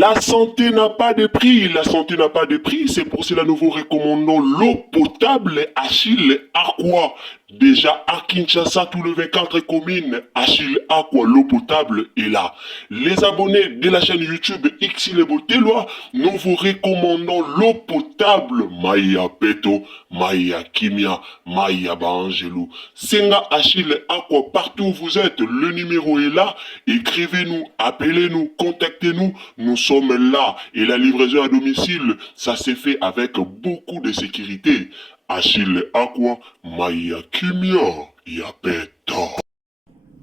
La santé n'a pas de prix, la santé n'a pas de prix, c'est pour cela que nous vous recommandons l'eau potable Achille Aqua. Déjà à Kinshasa, tous les 24 communes, Achille Aqua, l'eau potable est là. Les abonnés de la chaîne YouTube Xile Botelwa, nous vous recommandons l'eau potable Maya Peto, Maya Kimia, Maya Bangelou. Senga Achille Aqua, partout où vous êtes, le numéro est là. Écrivez-nous, appelez-nous, contactez-nous. Nous sommes là. Et la livraison à domicile, ça s'est fait avec beaucoup de sécurité. Achille Aqua, Maya Kimia, Yapeto.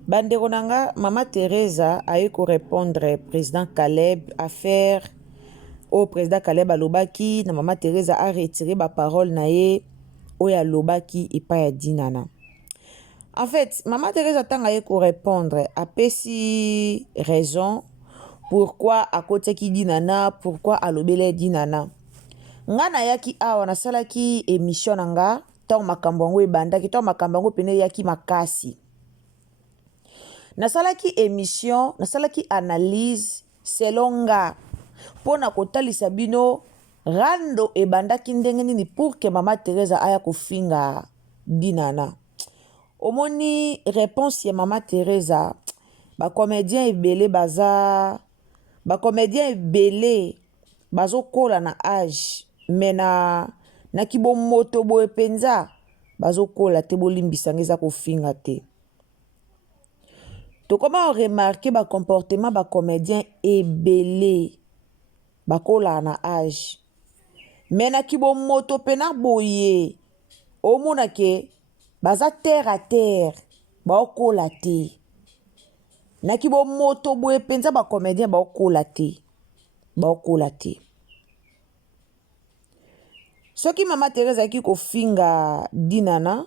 Bandeko nanga, Mama Teresa a eu qu'à répondre président Caleb à faire au président Caleb alobaki na Mama Teresa a retiré ma parole na ye o ya lobaki et pas ya dinana. En fait, Mama Teresa tanga eu qu'à répondre a pesi raison pourquoi à côté qui dinana, pourquoi alobele dinana. Nga na yaki awa na salaki émission nanga tant makambo yango ebandaki tant makambo yango pene yaki makasi. Nasalaki émission, nasalaki analyse selon nga pona kotalisa bino rando ebandaki ndenge nini pour que Mama Teresa aya kofinga dinana. Omoni réponse ya Mama Teresa ba comédien ebele baza ba comédien ebele bazo kola na âge mena na kibo moto boye penza bazo kola te bolimbisa ngeza kofinga te. To comment remarquer ba comportement ba comédien ebele ba kola na âge mena kibo moto pena boye omona ke baza terre à terre ba kola te na kibo moto boye penza ba comédien ba kola te ba kola te. Soki Mama Teresa ki ko finga dinana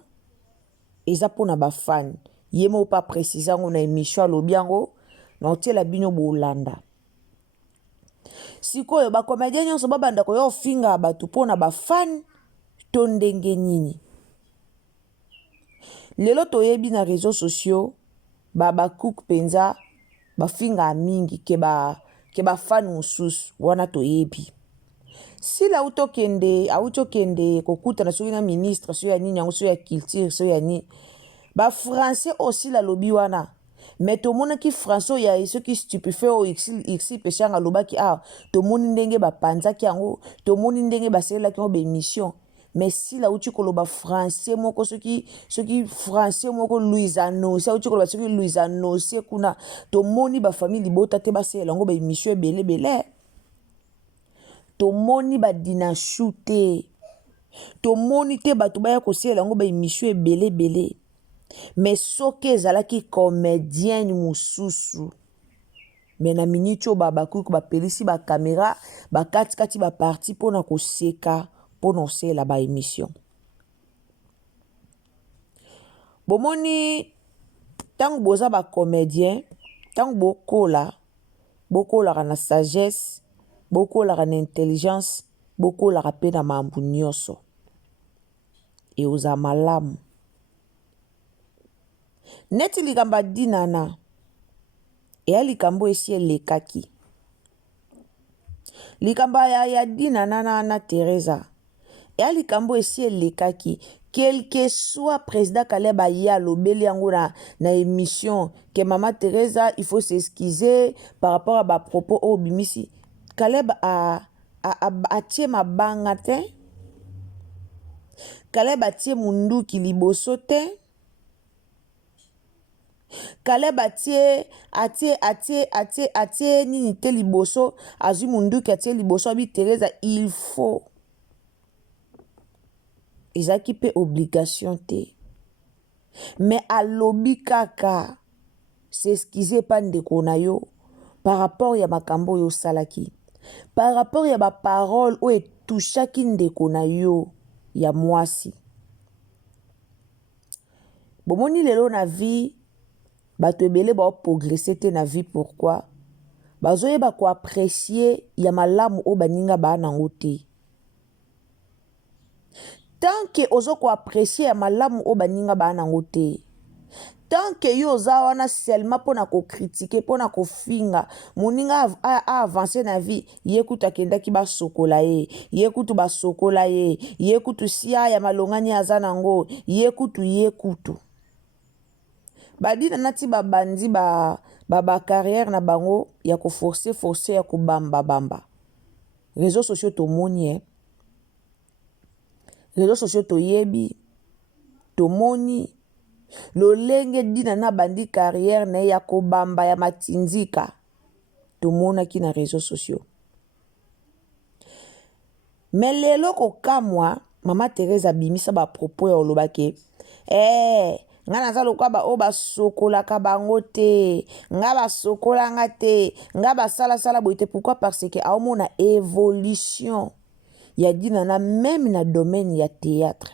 eza pona ba fan yemo pa préciser ngo na émission lobiango na otela bino bolanda. Sikoyo ba comédien nyonso babanda ko yo finga batu pona ba fan to ndenge nini. Lelo toyebi na réseaux sociaux ba cook penza ba finga mingi ke ba fan mususu wana toyebi. Si la utokende kokuta na soki na ministre so ya nini yango so ya culture so ya ni ba français aussi la lobi wana mais to mona ki français ya soki stupéfait o xi peshanga lobaki to moni ndenge ba panzaki yango to moni ndenge ba sela ki be émission mais si la uti ko loba français moko soki français moko Louisano sa uti ko loba soki Louisano se kuna to moni ba famille libota te ba sela ngo ba émission bele to moni ba dina shooté to moni te bato baya kosela ngo ba émission ebele mais soki ezalaki comédien mususu mais na minute o bakuku bapelisi ba caméra bakati ba parti pona koseka pona osela ba émission. Bomoni tango boza ba comédien tango bokola na sagesse bokola na intelligence bokola pe na mambu nyonso e oza malamu neti likamba dinana eya likambo esi elekaki likamba ya dinana na Teresa eya likambo esi elekaki quel que soit président Caleb ya lobeli yango na émission que Mama Teresa il faut s'excuser par rapport à ba propos au bimisi Caleb atie mabanga te Caleb atie munduki liboso te Caleb atie nini te liboso azui munduki atie liboso abi Teresa il faut ezaki pe obligation te mais alobi kaka s'excuser pa ndeko na yo par rapport ya makambo yo salaki par rapport ya ba parole o etouchaki ndeko na yo ya mwasi. Bomoni lelo na vie bato ebele ba progresser te na vie pourquoi bazoyeba ko apprécier ya malamu o baninga ba nango te. Tant que ozo ko apprécier ya malamu o baninga ba nango te tant que yo oza wana seulement mpona kokritike mpona kofinga moninga aavance na vie ye kutu akendaki basokola ye kutu basokola ye kutu si aya malongani aza nango ye kutu badina nati babandi bacarrière na bango ya force ya kobamba réseaux sociaux tomoni réseaux sociaux toyebi tomoni lolenge dina na bandi carrière na ya kobamba ya matinzika tomonaki na réseaux sociaux. Mais lelo kokamwa mama Thérèse abimisa bapropos ya olobake nga naza lokwa ba o basokolaka bango te nga basokolanga te nga basalasala boye te. Pourquoi? Parce que aomona évolution ya dina na même na domaine ya théâtre.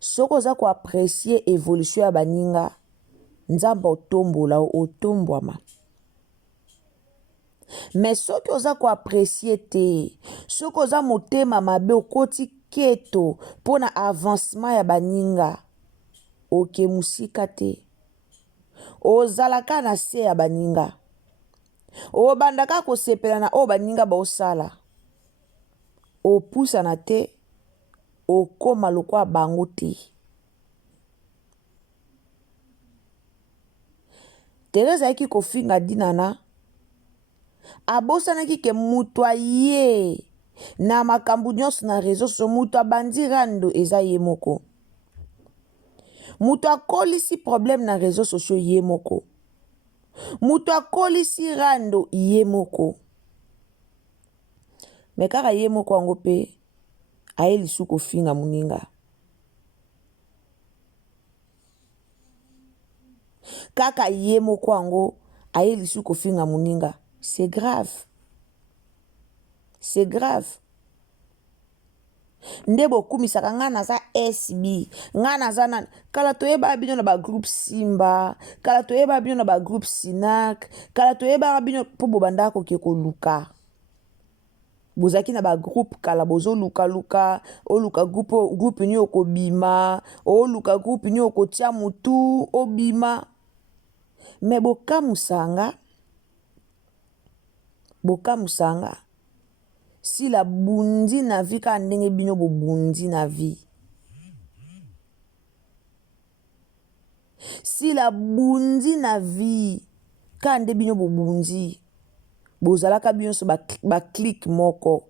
Soko oza koapprécier évolution ya baninga nzamba otombola otombwama. Mais soki oza koapprécier te soki oza motema mabe okoti keto mpona avancement ya baninga oke musika te ozalaka na se ya baninga obandaka kosepela na oyo baninga baosala opusana te okoma lokwa bango te. Thérèse ayaki kofinga dinana abosanaki ke mutu aye na makambo nyonso na réseau so mutu abandi rando eza ye moko mutu akolisi problème na réseau sociaux ye moko mutu akolisi rando ye moko me kaka ye moko yango mpe aye lisu kofinga moninga kaka ye moko yango aye lisu kofinga moninga. C'est grave. C'est grave. Nde bokumisaka nga naza SB nga naza nani kala toyeba bino na bagroupe Simba kala toyeba bino na bagroupe Sinak kala toyeba bino mpo bobanda koke koluka bozaki na bagroupe kala bozoluka oluka groupe ni okobima oluka groupe ni okotia mutu obima me bokamusanga si la bundi na vie ka ndenge bino bobundi na vie si la bundi na vie ka nde bino bobundi bozalaka bino so ba clique moko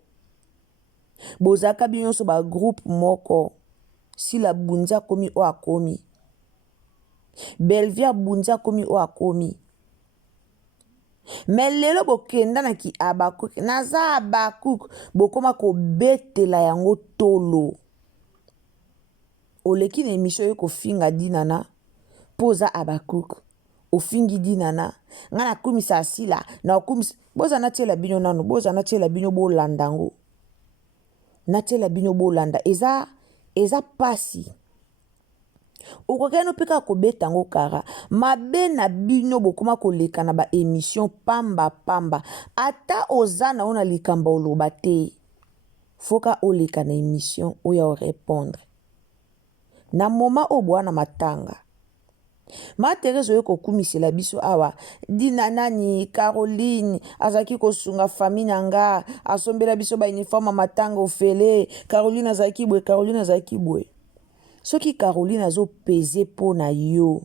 bozalaka bino so ba groupe moko si la bundi akomi o akomi Belvia bundi akomi o akomi. Mais lelo bokenda na ki Abakuk naza Abakuk bokoma ko betela yango tolo oleki na émission yo kofinga dinana poza Abakuk ofingi dinana nga na kumisa asila na kumisa boza na tiela bino nano boza na tiela bino bolandango na tiela bino bolanda eza pasi okokeno peka kobeta ngo kara mabe na bino bokoma koleka na ba émission pamba ata ozana ona likamba oloba te foka oleka na émission oya o répondre na moma obwana matanga. Ma Thérèse oyo kokumisela biso awa dina nani Caroline azaki kosunga famille nanga asombela biso ba uniforme matanga ofele Caroline azaki bwe soki Caroline azo peser po na yo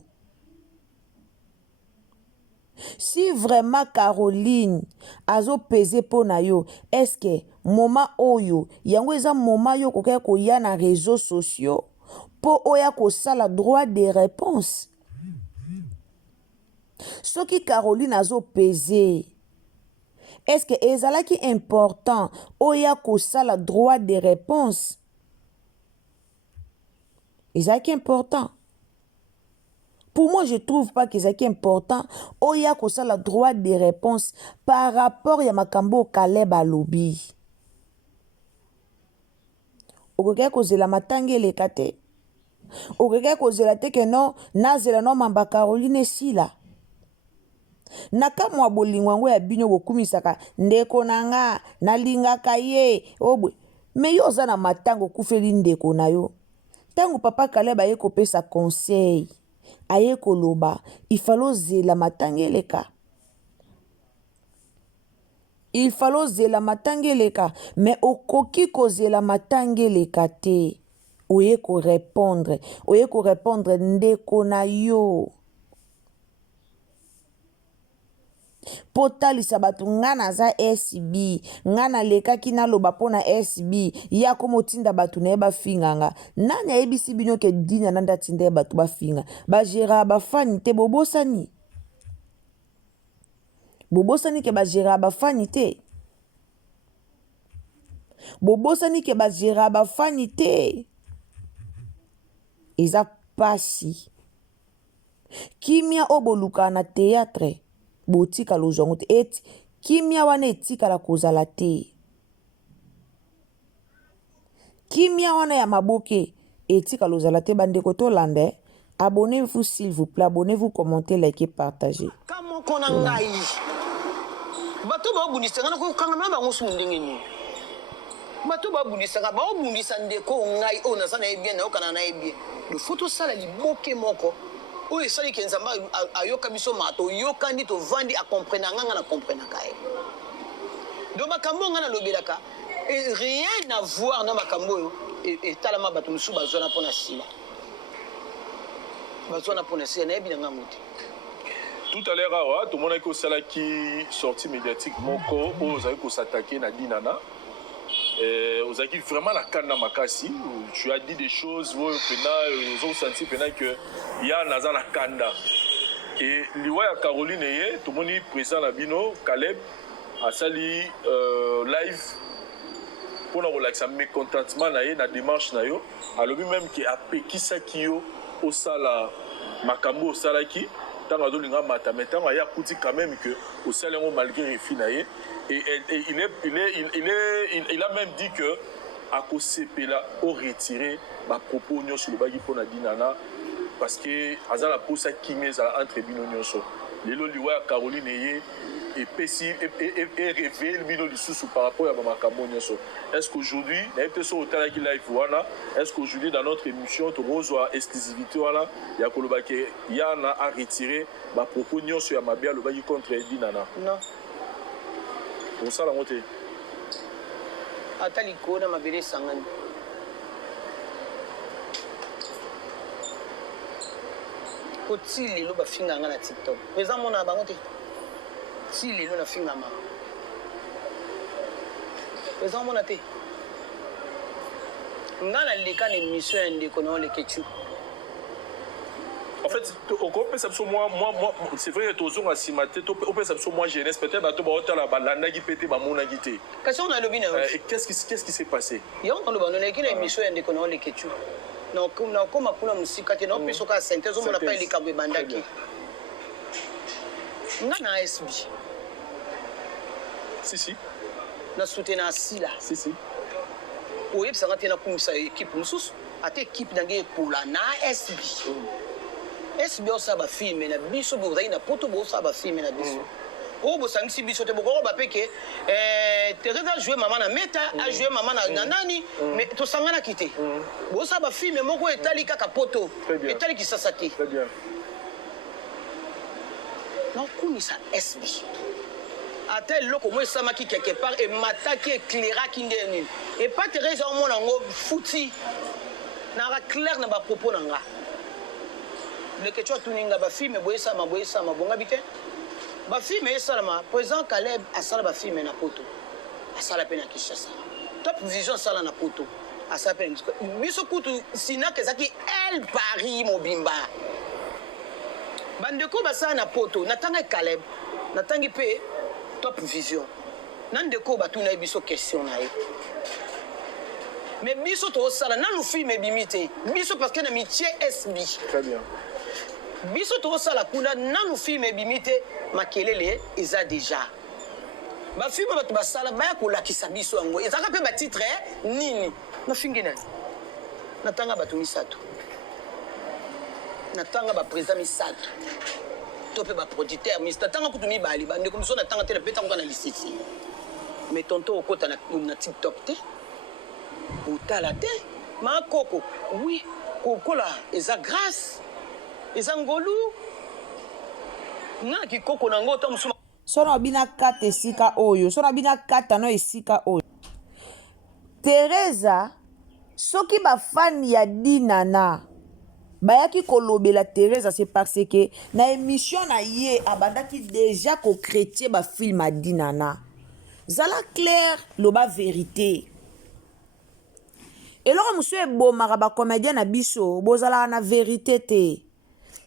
si vraiment Caroline azo peser po na yo est-ce que moment oyo yango eza moment yo kokaya koya na réseaux sociaux po oya kosala droit de réponse. Soki Caroline azo peser est-ce que ezalaki important oya kosala droit de réponse. Ezalaki important. Pour moi, je trouve pas que ezalaki important oya kosala droit de réponse par rapport ya makambo Caleb alobi. Okokaya kozela matanga eleka te. Okokaya kozela te ke non nazela no mamba Caroline esila. Nakamwa bolingwa ngo ya bino bokumisaka ndeko nanga nalingaka ye obwe me yo oza na matanga okufeli ndeko na yo Tango papa Caleb aye kopesa conseil, aye koloba, il fallait zela matangeleka. Il fallait zela matangeleka, mais okoki kozela matangeleka te. Oye ko répondre ndeko na yo. Potalisa batu nga naza SB, nga nalekaki naloba pona SB, ya komotinda batu na ye bafinganga. Nani ayebisi bino ke dina nanda tinda ye batu bafinga? Bajera bafani te bobosani. Bobosani ke bajera bafani te. Bobosani ke bajera bafani te. Eza pasi. Kimia oboluka na théâtre. Botika lozongo te eti kimia wana etikala kozala te. Kimia wana ya maboke etika lozala te. Bandeko tolanda, abonnez-vous s'il vous plaît, abonnez-vous, commentez, likez, partagez. Kamo kona ngai bato ba bunisa ngana ko kanga mama ngosu ndenge ni bato ba bunisa nga ba bunisa ndeko ngai ona sana ebien na okana na ebien le photo sala liboke moko o esali kenzamba ayoka biso mato yoka ndi to vandi a comprendre nganga na comprendre kae do makambo ngana lobelaka et rien à voir na makambo et talama bato musu bazona pona sila bazona pona sila na ebina ngamuti. Tout à l'heure, tout le monde a salaki sortie médiatique moko aux aïko s'attaquer na dinana. Aux aïki vraiment la canne makasi. Tu as dit des choses où ils ont senti que il y a naza la kanda. Et l'Iwa Caroline tout le monde est présent la bino Caleb a sali live pour la relaxer mécontentement na démarche na yo. Alors lui-même qui a péki sakio au sala makambo au salaki. Mais il y a quand même que au salaire malgré et il a même dit que à cause là au retirer ma propos sur le bagi pour Nadinana parce que à la pose qui met entre binonioso les loliwa Caroline et pessi et révèle bino sous par rapport à Mamakamoniaso. Est-ce qu'aujourd'hui est-ce qu'aujourd'hui dans notre émission tu reçois exclusivité voilà il y a kolobake il y en a à retirer ma propos sur Amabia le bagi contre Dinana non pour ça la montée atali ko na mabele sangani kotili lo bafinga nga na TikTok pesa mona bango te si les gens font la main. Les gens ont été. On a les cas d'émission de qu'on les ketchup. En fait, au peut ça moi c'est vrai que toujours à simaté au peut ça moi jeunesse peut-être à tout ba la balanda qui pété ba mona gité. Question on a le bien. Et qu'est-ce qui s'est passé? Il y a on a qui l'émission de qu'on les ketchup. Non comme kuna musika te non peso ka synthèse on n'a pas les kabwe bandaki. Ngana SB. Si. Na soutenir Sila. Si. Oui, ça va être comme ça équipe musus. A te équipe d'angé pour la na SB. SB on ça va filmer na biso bo na poto bo ça va filmer na biso. O bo sangisi biso te boko ba peke Teresa jouer maman na meta a jouer maman na nani mais to sangana kité. Bo ça va filmer moko etali kaka poto. Etali ki sasaki. Très bien. Non comme ça SB. Atel loko moi samaki quelque part et mataki éclaira kindeni et pas Teresa au monde ngo fouti na ra clair na ba propos nanga le que tu as tuninga ba film boyesa bonga bité ba film esalama président Caleb asala ba film na poto asala pe na Kinshasa top vision sala na poto asala pe biso kutu sina kezaki el Paris mobimba bandeko basala na poto natanga Caleb natangi pe top vision nandeko batuna biso question na ye mais biso to sala nanu film bimité biso parce que na métier SB très bien biso to sala kuna nanu film bimité makelele eza déjà ba film batu basala ba ko lakisa biso yango ezaka pe ba titre nini na fingi nani natanga batu misato natanga ba président misato topé ba producteur Mr tanga kutumi bali bande comme ça na tanga tele peta ngana lisisi mais tonto okota na TikTok te utala te ma koko oui kokola eza grâce eza ngolu nga kikoko nango to musuma sono bina kata esika oyo sono bina kata no esika oyo Teresa soki bafani ya dinana bayaki kolobela Teresa c'est parce que na émission na ye abandaki déjà ko chrétien ba film a dinana zala clair loba vérité eloko musu ebomaka bacomédien na biso bozalaka na vérité te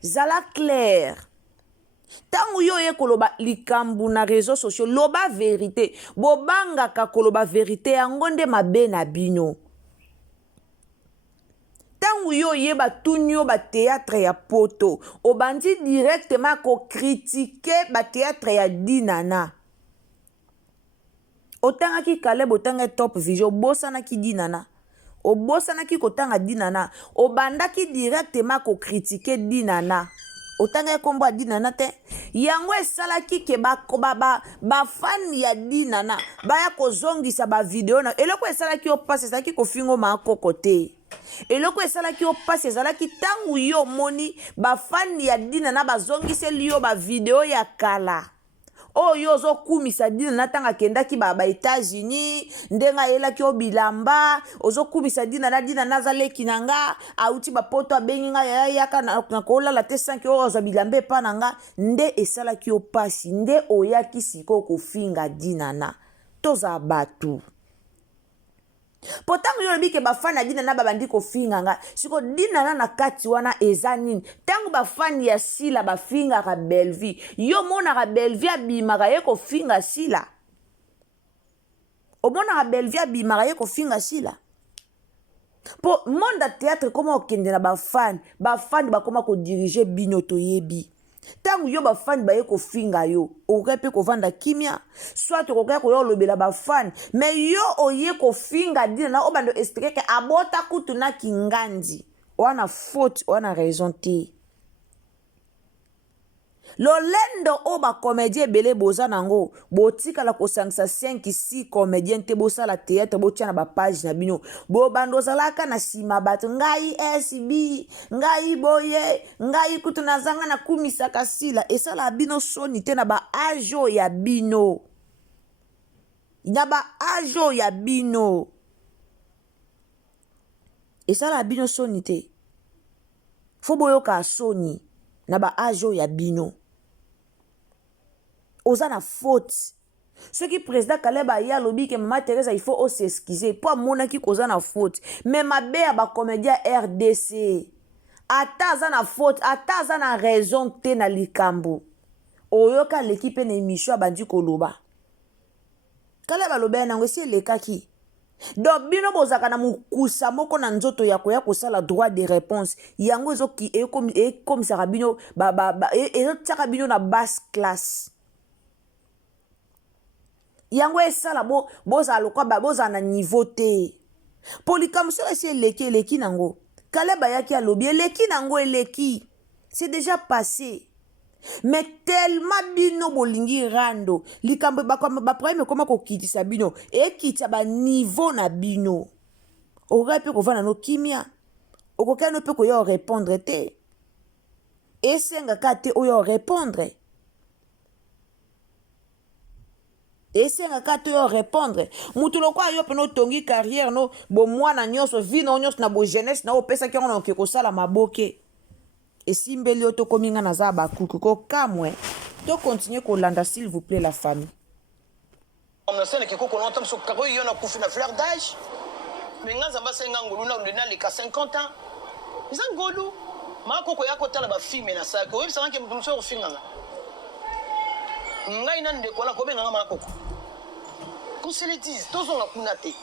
zala clair ntango yo ye koloba likambu na réseaux sociaux loba vérité bobangaka koloba vérité yango nde mabe na bino ntango yo ye batuni yo bateatre ya poto obandi directement kokritike bateatre ya dinana otangaki Caleb otanga Top Vision obosanaki dinana obosanaki kotanga dinana obandaki directement kokritike dinana otanga kombo dinana te yango esalaki ke bafani ya dinana baya kozongisa bavideo na eloko esalaki yo pasi ezalaki kofingo makoko te eloko esalaki yo pasi ezalaki ntango yo moni bafani ya dinana bazongiseli yo bavideo ya kala oyo ozokumisa dinana ntango akendaki ba-États-Unis ndenge ayelaki yo bilamba ozokumisa dinana azaleki na nga auti bapoto abengi nga yayaka na kolala te sanki oyo azwa bilamba epa na nga nde esalaki yo pasi nde oyaki sikoyo kofinga dinana toza batu potango yo lobi ke bafani ya dinana babandi kofinga nga siko dinana na kati wana eza nini tango bafani ya sila bafingaka Bellevue yo monaka Bellevue abimaka ye kofinga sila omonaka Bellevue abimaka ye kofinga sila po monde ya théâtre koma okende na bafani bakoma kodirige bino toyebi tango yo bafani baye kofinga yo okoki mpe kovanda kimia soit okoki koya kolobela bafani me yo oye kofinga dinana obando expliquer ke abota kutu na kingandi wana faute wana raison te lolendo o bacomédien ebele boza nango botikala kosangisa 5-6 comédien te bosala théâtre botia na bapage na bino bobando ozalaka na nsima bato ngai SB ngai boye ngai kutu nazanga na kumisaka sila esala bino soni te na baajo ya bino esala bino soni te fo boyoka soni na baajo ya bino oza na faute soki président Caleb aya lobi ke mama Teresa il faut s'excuser po amonaki koza na faute mais mabe ya bacomédien RDC ata aza na faute ata aza na raison te na likambo oyoka l'équipe na émission abandi koloba Caleb aloba nango esi elekaki donc bino bozaka na mukusa moko na nzoto ya koya kosala droit de réponse yango ezoki ekomisaka bino ezotiaka bino na basse classe yango esala bozala lokwa bozala na niveau te po likambo soki esi eleki nango Caleb ayaki alobi eleki nango eleki c'est déjà passé mais tellement bino bolingi rando likambo baproblème koma kokitisa bino ekitisa baniveau na bino okoki mpe kovanda no kimia okoki no mpe koya orépondre te esengaka te oyo orépondre mutu lokwa yo mpe notongi carrière no bomwana nyonso vi no nyonso na bojeunesse na opesaki yango na oke kosala maboke esimbeli yo tokomi nga naza bakuku kokamwe tokontinue kolanda s'il vous plaît la famille omnasene kikoko na ntamso kako yo na kufi na fleur d'âge mais nga zamba senga ngolu na ndena leka 50 ans eza ngolu makoko yako tala ba film na sako oyi sanke mtumso kofinga ngai na ndeko na kobenga nga makoko qu'on se le dise tozo na kunate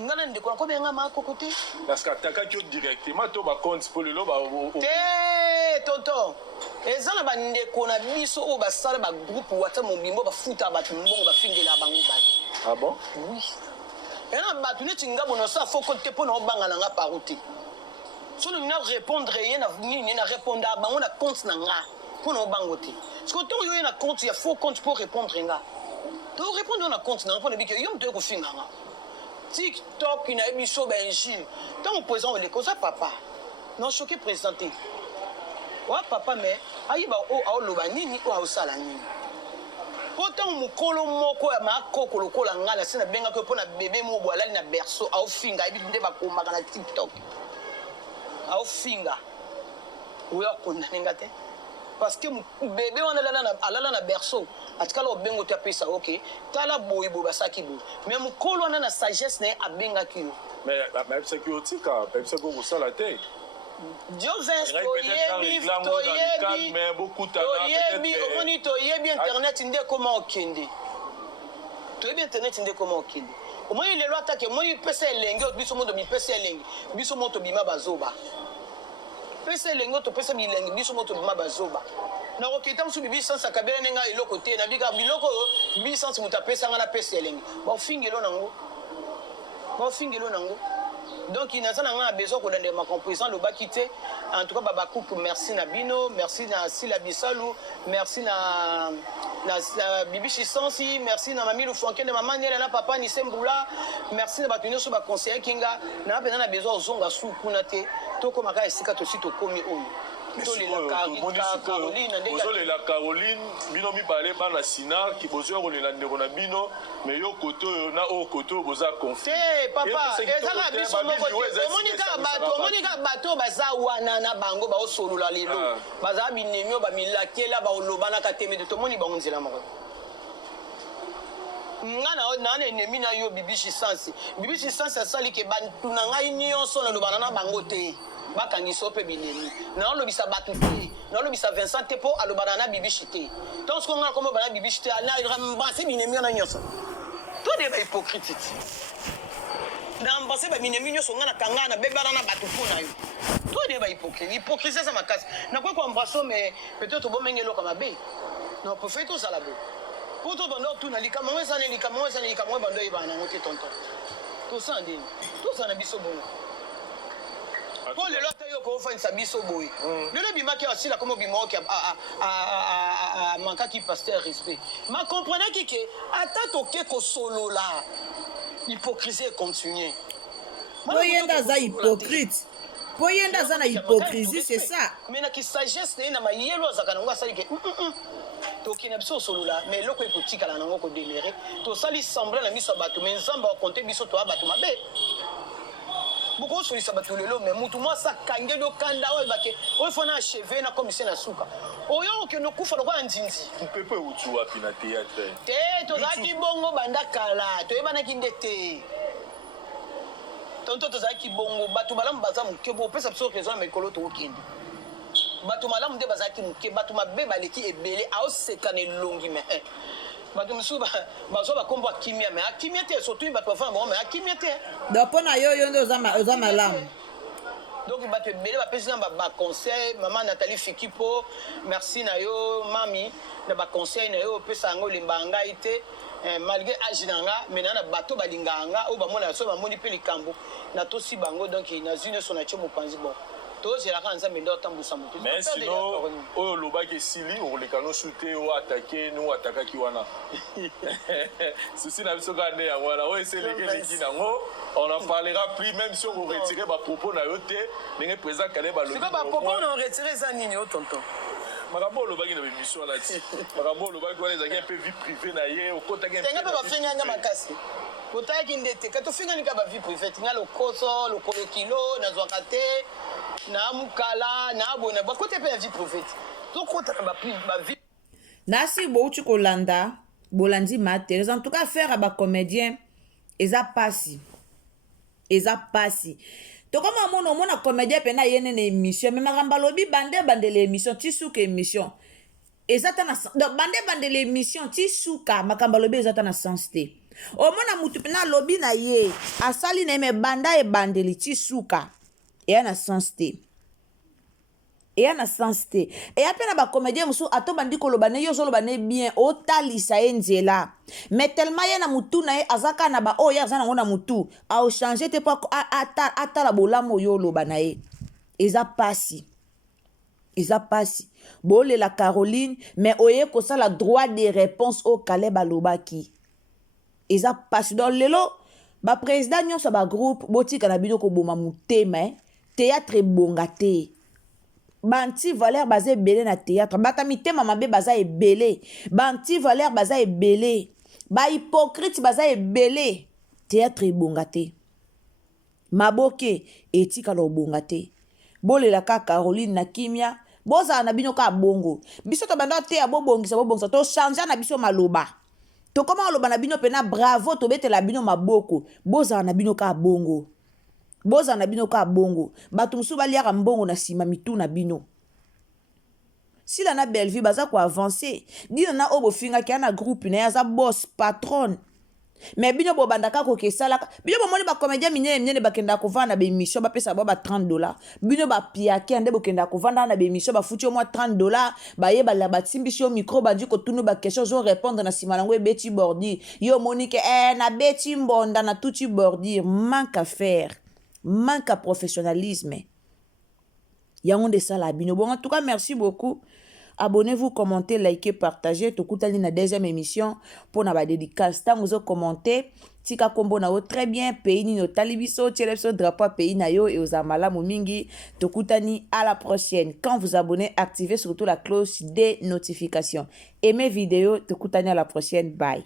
ngana ndeko na kobenga makoko te parce que attaquaki yo directement to ba compte pour le loba te tonton ezala ba ndeko na biso o ba sala ba groupe wata mobimbo ba futa ba tumbongo ba fingela bango ba ah bon oui ena ba tuneti ngabo no sa foko te po no banga nga paruti so no na répondre ye na nini na répondre bango na compte na nga po no bango te parce que to yo na compte ya faux compte pour répondre nga to répondre na compte na po ne bike yo mto ko finga nga TikTok na biso benji. Tant présent le cause papa. Non choqué présenté. Wa papa mais ayiba o loba nini o sala nini. Pourtant mukolo moko ya makoko lokola ngala sina benga ko pona bébé mo boalali na berceau au finga ebi nde ba komaka na TikTok. Au finga. Oya konanga te. Parce que bébé on alala na berceau atikala obengo te apesa OK tala boy bo basaki bo mais mukolo on na sagesse na abenga kiyo mais c'est que otika c'est que ça la tête Dieu veut toyebi mais beaucoup toyebi omoni toyebi internet nde comment okende toyebi internet nde comment okende omoni lelo atake omoni pesa elenge biso moto bi pesa elenge biso moto bima bazoba pesa elenge to pesa bilenge biso moto bima bazoba na okita musu bibi sansa kabela nenga eloko te na bika biloko bibi sansa mutapesa ngana pesa elenge ba fingelo nango donc il n'a pas besoin qu'on ait ma compréhension le bas quitter en tout cas baba coupe merci na bino merci na Sila Bisalou merci na Bibi Chisansi merci na Mami Lufonke na maman Nela na papa ni Sembula merci na batunyo so ba conseiller kinga na pena na besoin ozonga su kuna te to ko maka esika to sito komi oyo la Caroline bino mi balé bana sina ki bozo ko lela ndeko na bino mais yo koto na o koto boza conflit papa ezaka biso moko monika bato baza wana na bango ba osolola lelo baza binemio ba milakela ba olobana ka teme to moni bango nzela moko ngana na ennemi na yo Bibi Chisansi asali ke bantu na ngai nyonso na lobana na bango te bakangiso pe binemi na lobisa batu te na lobisa Vincent te po alobana na Bibi Chité donc ce qu'on a comme bana Bibi Chité na rembaser binemi na nyonso to de ba hypocrite na rembaser ba binemi nyonso ngana kangana bebana na batu pona yo to de ba hypocrite ça makasi na quoi embrasser mais peut-être bon mengelo comme abe non prophète ça la bo pour to bando tout na likama moi ça ne likama bando ibana ngote tonton to ça ndini to ça na biso bongo pour le lot yo ko fa nsa biso boy le bimaki asila comme bimoki a manka ki pasteur respect ma comprenez que ata ke ko solo là hypocrisie continue Poyenda za hypocrite Poyenda za na hypocrisie c'est ça mais na ki sagesse na mayelo za kana ngwa sali ke to kina biso solo là mais loko ko tikala nango ko déméré to sali semblant na miso bato mais nzamba compter biso to bato mabe beaucoup sur les sabatulelo mais mutu moi ça kangelo kanda o bake o fona achever na comme c'est na suka oyo ke no kufa lokwa nzinzi pepe utu wapi na théâtre te to zaki bongo banda kala to yebana kindete tonto to zaki bongo batu malamu baza muke bo pesa biso raison mais kolo to okindi batu malamu nde bazaki muke batu mabe baleki ebele ao sekane longi mais batu musuba bazo ba kombo akimia mais akimia te surtout batu bafana bon mais akimia te donc pona yo ndo oza malamu donc batu ebele bapesi na ba conseil maman Nathalie Fikipo merci na yo mami na ba conseil na yo pesa ngo limba ngai te malgré âge nanga mais na bato balinganga o ba mona so ba moni pe likambo na to si bango donc na zine so na chomo panzi bon mais sinon oyo lobaki sili olekano sute o attaquer nous attaquer ki wana ceci na biso ka ne ya wana o eseleki nango on en parlera plus même si on retirer ba propos na yo te ndenge président Kale ba lobi c'est ba propos on retirer ça nini o tonton makambo lobaki na émission là ti makambo lobaki wana ezaki un peu vie privée na ye okotaki un peu tenga ba fenga nga makasi kotaki ndete kato finga nika ba vie privée tinga lokoso lokolo kilo na zwakate na mukala na bona ba kote pe vie privée to kota ba vie nasi bouti kolanda bolandi mater en tout cas faire ba comédien eza pasi to kama mona comédien pena yene na émission mais makamba lobi bande l'émission tisuka émission ezata na donc bande l'émission tisuka makamba lobi ezata na sens te omona mutu pena lobi na ye asali na me banda e bandeli tisuka eya na sens te et après ba comédien musu ato bandi koloba ne yo zoloba ne bien otalisa enzela mais tellement ya na mutu na ye azaka na ba o ya zana ngona mutu a o changer te pas ata la bolamo yo loba na ye eza pasi bole la Caroline mais oye ko sala droit de réponse au Caleb alobaki eza pasi dans lelo baprésident nyonso bagroupe botika na bino koboma motema théâtre ebonga te banti-valeur baza ebele na théâtre bata mitema mabe baza ebele banti-valeur baza ebele bahypocrite baza ebele théâtre ebonga te maboke etikala obonga te bolela ka Caroline na Kimia bozala na bino ka bongo biso to banda te bobongisa to changer na biso maloba to koma maloba na bino pena bravo to betela bino maboko bozala na bino ka bongo bozala na bino ka bongo bato mosusu baliaka mbongo na nsima mitu na bino sila na Bellevue baza ko avancer dina na obo finga ki na groupe na aza boss patron mais bino bobandaka kokesala bino bomoni bacomédien minene bakenda kovanda bémission bapesa ba $30 bino bapiaki ande bokenda kovanda na bémission bafuti au moins $30 bayebala batimbisi yo micro bandi kotunu bakestion zo répondre na nsima nango ebeti bordir yo monike na beti mbonda na tuti bordir manque à faire manque à professionnalisme yango de sala bino bon en tout cas merci beaucoup. Abonnez-vous, commentez, likez, partagez. Tokutali na deuxième émission pour na ba dédicace. Tant vous commentez, tika kombo na o très bien pays ni no talibiso, tielebiso drapeau pays na yo et aux amala momingi. Tokutani à la prochaine. Quand vous abonnez, activez surtout la cloche des notifications. Aimez vidéo, tokutani à la prochaine. Bye.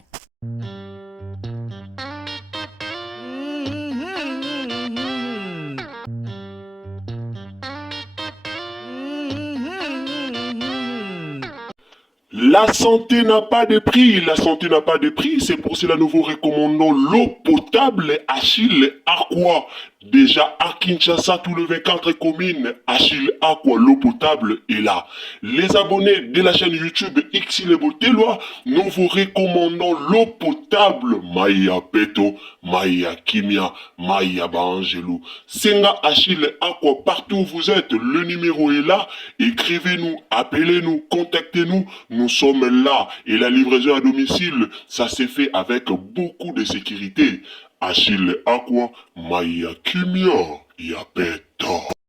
La santé n'a pas de prix, la santé n'a pas de prix, c'est pour cela nous vous recommandons l'eau potable Achille Aqua. Déjà à Kinshasa, tout le 24 communes, Achille Aqua, l'eau potable est là. Les abonnés de la chaîne YouTube X les Botelois, nous vous recommandons l'eau potable Maya Peto, Maya Kimia, Maya Bangelou. Senga Achille Aqua, partout où vous êtes, le numéro est là. Écrivez-nous, appelez-nous, contactez-nous. Nous sommes là et la livraison à domicile, ça s'est fait avec beaucoup de sécurité. Achille Aqua, Maya Kimia, Yapeto.